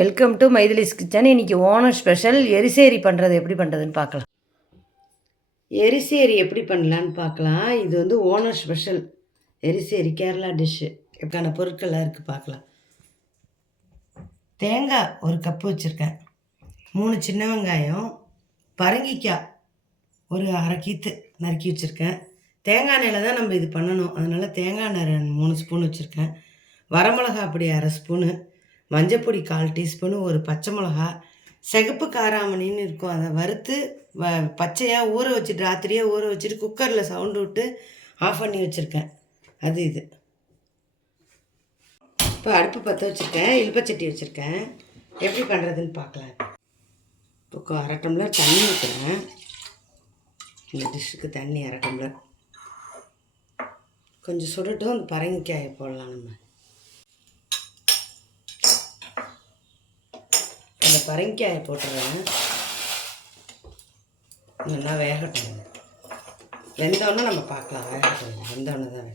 Welcome to மைதிலிஸ் kitchen. இன்றைக்கி Onam special எரிசேரி பண்ணுறது எப்படி பண்ணுறதுன்னு பார்க்கலாம். எரிசேரி எப்படி பண்ணலான்னு பார்க்கலாம். இது வந்து ஓணம் ஸ்பெஷல் எரிசேரி கேரளா டிஷ்ஷு. இதுக்கான பொருட்கள்லாம் இருக்குது பார்க்கலாம். தேங்காய் ஒரு கப்பு வச்சுருக்கேன், 3 சின்ன வெங்காயம், பரங்கிக்காய் ஒரு அரை கீத்து நறுக்கி வச்சுருக்கேன். தேங்காய் எண்ணெயில் தான் நம்ம இது பண்ணணும், அதனால் தேங்காய் எண்ணெய் 3 ஸ்பூன் வச்சுருக்கேன். வரமிளகா அப்படி அரை ஸ்பூனு, மஞ்சப்பொடி 1/4 டீஸ்பூனு, ஒரு பச்சை மிளகா, சிகப்பு காராமணின்னு இருக்கும், அதை வறுத்து பச்சையாக ஊற வச்சுட்டு ராத்திரியே ஊற வச்சுட்டு குக்கரில் சவுண்டு விட்டு ஆஃப் பண்ணி வச்சுருக்கேன். அது இது. இப்போ அடுப்பு பற்ற வச்சுருக்கேன், இழுப்பச்சட்டி வச்சுருக்கேன். எப்படி பண்ணுறதுன்னு பார்க்கலாம். இப்போ 1/2 டம்ளர் தண்ணி ஊற்றுறேன். இந்த டிஷ்ஷுக்கு தண்ணி 1/2 டம்ளர். கொஞ்சம் சுடட்டும், அந்த பரங்கிக்காயை போடலாம். நம்ம அந்த பரங்கிக்காயை போட்டுறேன், நல்லா வேகட்டும். வெந்தோடனே நம்ம பார்க்கலாம். வேகட்டும், வெந்தோடனே தான்.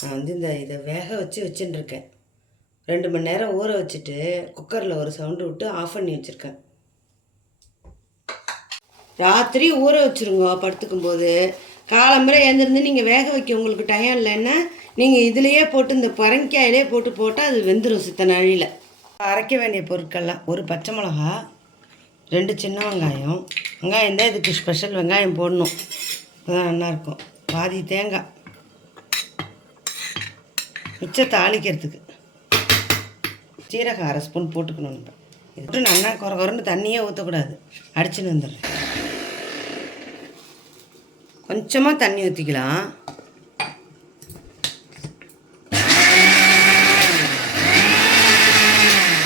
நான் வந்து இதை வேக வச்சுட்டுருக்கேன். 2 மணி நேரம் ஊற வச்சுட்டு குக்கரில் ஒரு சவுண்டு விட்டு ஆஃப் பண்ணி வச்சுருக்கேன். ராத்திரி ஊற வச்சுருங்க. படுத்துக்கும்போது காலம்பரை எழுந்திருந்து நீங்கள் வேக வைக்க உங்களுக்கு டைம் இல்லைன்னா நீங்கள் இதிலையே போட்டு இந்த பரங்கிக்காயிலே போட்டால் அது வெந்துடும் சித்த நாழியில். அரைக்க வேண்டிய பொருட்கள்லாம்: ஒரு பச்சை மிளகா, 2 சின்ன வெங்காயம். வெங்காயம் தான் இதுக்கு ஸ்பெஷல், வெங்காயம் போடணும், அதுதான் நல்லாயிருக்கும். பாதி தேங்காய், மிச்சம் தாளிக்கிறதுக்கு சீரகம் 1/2 ஸ்பூன் போட்டுக்கணும். நம்ம இது போட்டு நல்லா குறன்னு தண்ணியே ஊற்றக்கூடாது, அடிச்சுன்னு வந்துடுறேன். கொஞ்சமாக தண்ணி ஊற்றிக்கலாம்.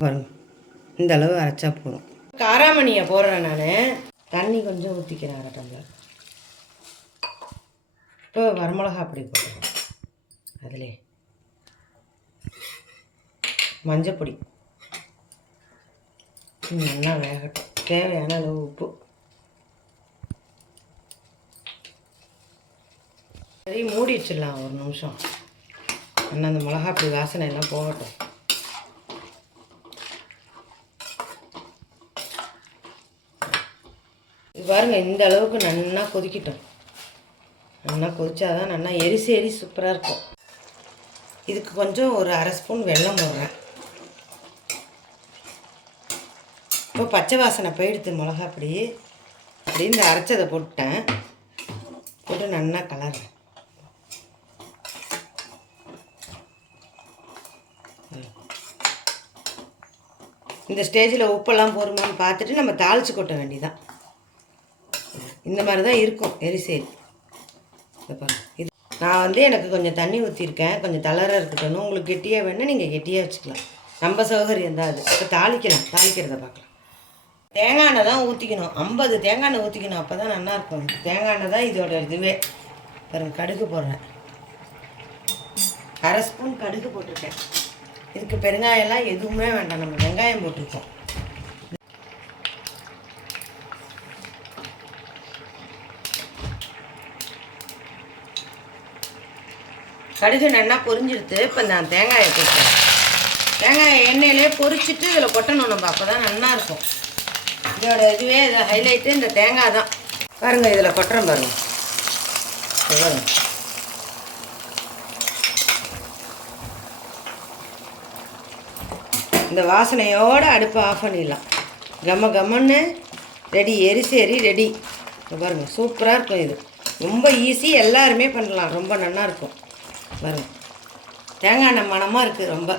பாருங்க, இந்த அளவு அரைச்சா போதும். காராமணியை போடுறேன் நான். தண்ணி கொஞ்சம் ஊற்றிக்கிறேன், 1/2 டம்ளர். இப்போ வரமிளகா அப்படி போடுறேன். அதிலே மஞ்சப்பொடி, நல்லா வேகட்டும். தேவையான அளவு உப்பு. சரி, மூடி வச்சிடலாம் ஒரு நிமிஷம். ஆனால் அந்த மிளகா அப்படி வாசனை எல்லாம் போகட்டும். இது பாருங்க, இந்த அளவுக்கு நல்லா கொதிக்கட்டும். நல்லா கொதிச்சாதான் நல்லா எரிசேரி சூப்பராக இருக்கும். இதுக்கு கொஞ்சம் ஒரு 1/2 ஸ்பூன் வெல்லம் போடுறேன். இப்போ பச்சை வாசனை போயிடுத்து மிளகா அப்படி இந்த அரைச்சதை போட்டேன். போட்டு நல்லா கலர்றேன். இந்த ஸ்டேஜில் உப்பெல்லாம் போருமான்னு பார்த்துட்டு நம்ம தாளித்து கொட்ட வேண்டியதான். இந்த மாதிரி தான் இருக்கும் எரிசேரி. இதை பாருங்க. இது நான் வந்து எனக்கு கொஞ்சம் தண்ணி ஊற்றிருக்கேன், கொஞ்சம் தளர இருக்கட்டும். உங்களுக்கு கெட்டியாக வேணால் நீங்கள் கெட்டியாக வச்சுக்கலாம், நம்ம சௌகரியம் தான் அது. இப்போ தாளிக்கிறத பார்க்கலாம். தேங்காய் எண்ணெய் தான் ஊற்றிக்கணும், 50 தேங்காய் எண்ணெய் ஊற்றிக்கணும், அப்போ தான் நல்லாயிருக்கும். தேங்காய் எண்ணெய் தான் இதோட இதுவே. பாருங்கள், கடுகு போடுறேன், 1/2 ஸ்பூன் கடுகு போட்டிருக்கேன். இதுக்கு பெருங்காயம்லாம் எதுவுமே வேண்டாம், நம்ம வெங்காயம் போட்டிருக்கோம். கடுகு நல்லா பொரிஞ்சிடுத்து. இப்போ நான் தேங்காயை போட்டேன். தேங்காயை எண்ணெயிலே பொரிச்சிட்டு இதில் கொட்டணும் நம்ம, அப்போ தான் நல்லாயிருக்கும். இதோட இதுவே இதை ஹைலைட்டு இந்த தேங்காய் தான். பாருங்கள், இதில் கொட்டுறேன் பாருங்கள். இந்த வாசனையோடு அடுப்பை ஆஃப் பண்ணிடலாம். கம்மன்னு ரெடி, எரிசேரி ரெடி. பாருங்கள், சூப்பராக இருக்கும். இது ரொம்ப ஈஸி, எல்லாருமே பண்ணலாம், ரொம்ப நல்லாயிருக்கும். பாருங்கள், தேங்காய் எண்ணெய் மணமாக இருக்குது ரொம்ப.